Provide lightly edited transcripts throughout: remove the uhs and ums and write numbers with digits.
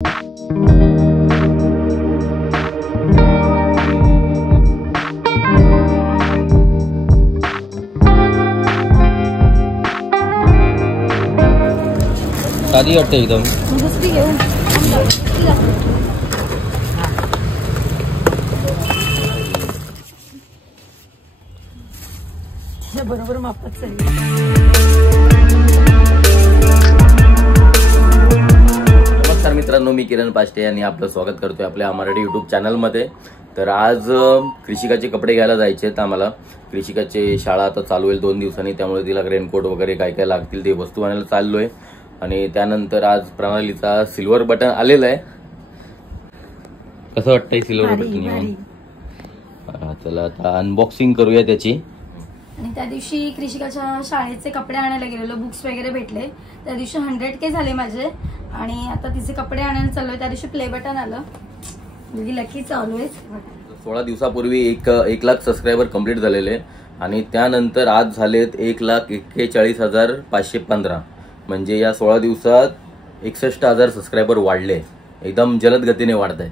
साधी वाटते एकदम. बरोबर मापाच आहे. नमस्कार मित्रांनो, मी किरण पाष्टे आणि आपलं स्वागत करतोय आपल्या मराठी युट्यूब चॅनलमध्ये. तर आज कृषिकाचे कपडे घ्यायला जायचे आहेत आम्हाला. कृषिकाची शाळा आता चालू होईल 2 दिवसांनी, त्यामुळे तिला रेनकोट वगैरे काय काय लागतील ते वस्तू आणायला चाललोय. आणि त्यानंतर आज प्रणालीचा सिल्वर बटन आलेला आहे. कसं वाटतंय सिल्वर बटन येऊन? चला आता अनबॉक्सिंग करूया त्याची. आणि त्या दिवशी कृषिकाच्या शाळेचे कपडे आणायला गेलेलो, बुक्स वगैरे भेटले. त्या दिवशी 100K झाले माझे. आणि आता तिचे कपडे आणायला चाललोय. त्या दिवशी प्ले बटन आलं. लकीच ऑलवेज. 16 दिवसापूर्वी 1 लाख सबस्क्रायबर कंप्लीट झालेले आणि त्यानंतर आज झालेत 1,41,515. म्हणजे या 16 दिवसात 61,000 सबस्क्रायबर वाढले. एकदम जलद गतीने वाढत आहे.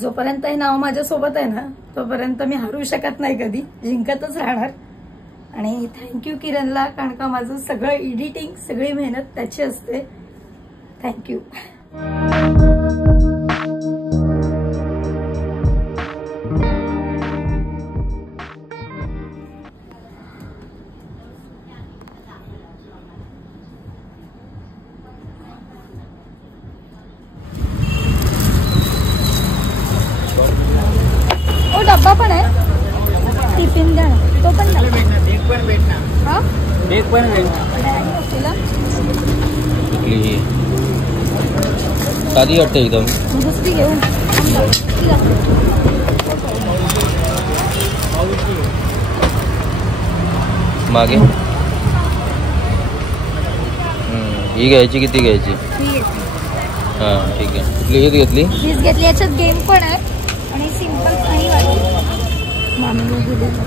जोपर्यंत हे नाव माझ्यासोबत आहे ना, तोपर्यंत मी हरू शकत नाही, कधी जिंकतच राहणार. आणि थँक्यू किरणला, कारण का माझं सगळं एडिटिंग, सगळी मेहनत त्याची असते. थँक्यू. डब्बा पण आहे, टिफिन द्या, तो पण द्या. हा एक पण साधी वाटते एकदम. दुसरी घेऊन मागे ही घ्यायची, किती घ्यायची? हा ठीक आहे. कुठली घेतली? हीच घेतली. याच्यात गेम पण आहे आणि सिंपल नाही वाटत. मामीने दिलेलं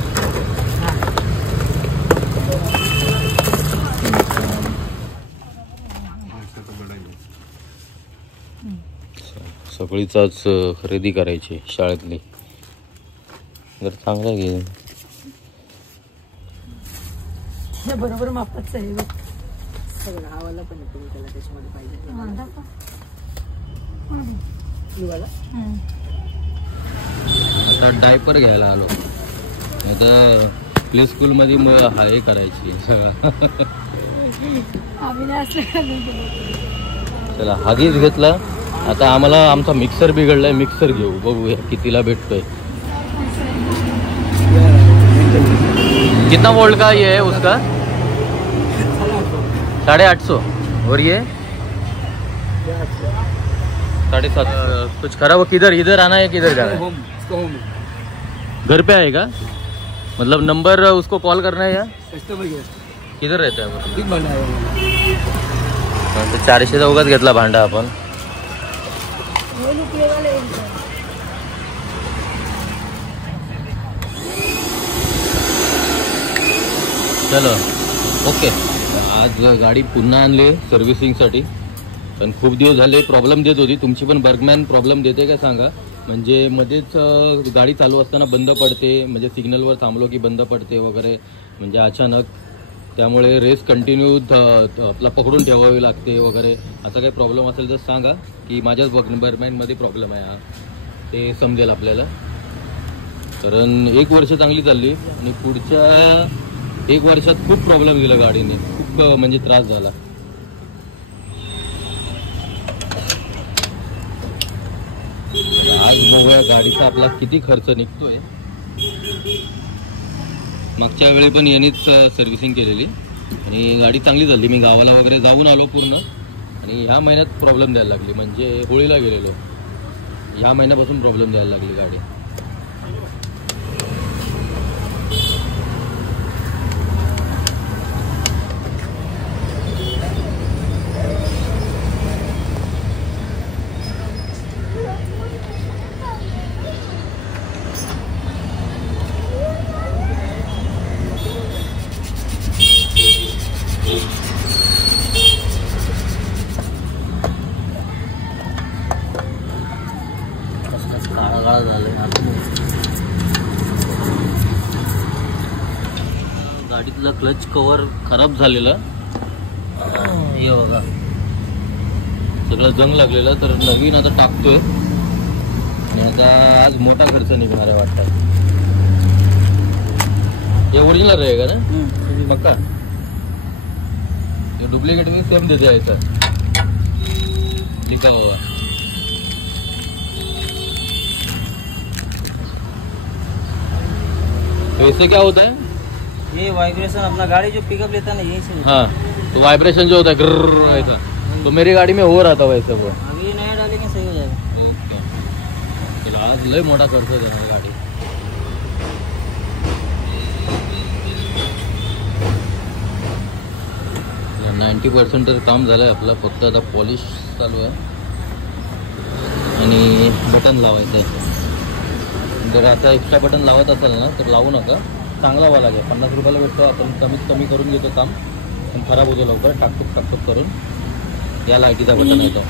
सगळीचाच खरेदी करायची शाळेतली. जर चांगलं घे. बरोबर मापाच आहे. सगळं आवाला पण तुम्ही त्याला त्याच्यामध्ये पाहिजे. आता डायपर घ्यायला आलो. आता प्ले स्कूल मध्ये हे करायची. चला हागीच घेतला. आता आम्हाला आमचा मिक्सर बिघडलाय, मिक्सर घेऊ. बघूया कितीला भेटतोय. कितना वोल्ट का ये है उसका? 850. और ये 750. कुछ खराब? किधर इधर आना है, किधर जाना है? घर पे आएगा? मतलब नंबर उसको कॉल करना है या कस्टमर केअर? किधर रहता है वो? 400चा उगाच घेतला भांडा आपण. चलो ओके. आज गाडी पुन्हा आणली सर्व्हिसिंगसाठी. पण खूप दिवस झाले प्रॉब्लेम देत होती. तुमची पण बर्गमॅन प्रॉब्लेम देते का सांगा? म्हणजे मध्येच गाडी चालू असताना बंद पडते, म्हणजे सिग्नलवर थांबलो की बंद पडते वगैरे, म्हणजे अचानक. त्यामुळे रेस कंटिन्यू आपला पकडून ठेवावी लागते वगैरे. असा काही प्रॉब्लेम असेल तर सांगा की माझ्याच बर्गमॅनमध्ये प्रॉब्लेम आहे हा, ते समजेल आपल्याला. कारण 1 वर्ष चांगली चालली आणि पुढच्या 1 वर्षात खूप प्रॉब्लेम दिला गाडीने. खूप म्हणजे त्रास झाला. आज बघूया गाडीचा आपला किती खर्च निघतोय. मागच्या वेळी पण यांनीच सर्व्हिसिंग केलेली आणि गाडी चांगली झाली. मी गावाला वगैरे जाऊन आलो पूर्ण आणि ह्या महिन्यात प्रॉब्लेम द्यायला लागली. म्हणजे होळीला गेलेलो ह्या महिन्यापासून प्रॉब्लेम द्यायला लागली गाडी. काळा झाले. गाडीतला क्लच कव्हर खराब झालेला. हे बघा सगळं जंग लागलेलं, तर नवीन आता टाकतोय. आणि आता आज मोठा खर्च निघणार आहे वाटतं. हे ओरिजिनल रहेगा ना पक्का? ये डुप्लीकेट में सेम देते हैं सर, लिखा हुआ. तो इससे क्या होता है? ये वाइब्रेशन अपना गाड़ी जो पिकअप लेता है ना यही से. हाँ, तो वाइब्रेशन जो होता है ग्रर ऐसा, तो मेरी गाड़ी में हो रहा था वैसे वो. अभी ये नया डालेंगे सही हो जाएगा. ओके. चलो आज लय मोठा खर्च देणार गाडी. 90% तर काम झालंय आपलं. फक्त आता पॉलिश चालू आहे आणि बटन लावायचं आहे. जर आता एक्स्ट्रा बटन लावत असाल ना तर लावू नका, चांगला व्हायला लागेल. 50 रुपयाला भेटतो. आपण कमीत कमी करून घेतो काम, पण खराब होतो लवकर. टाकटूक करून या लाईटीचा बटन येतो.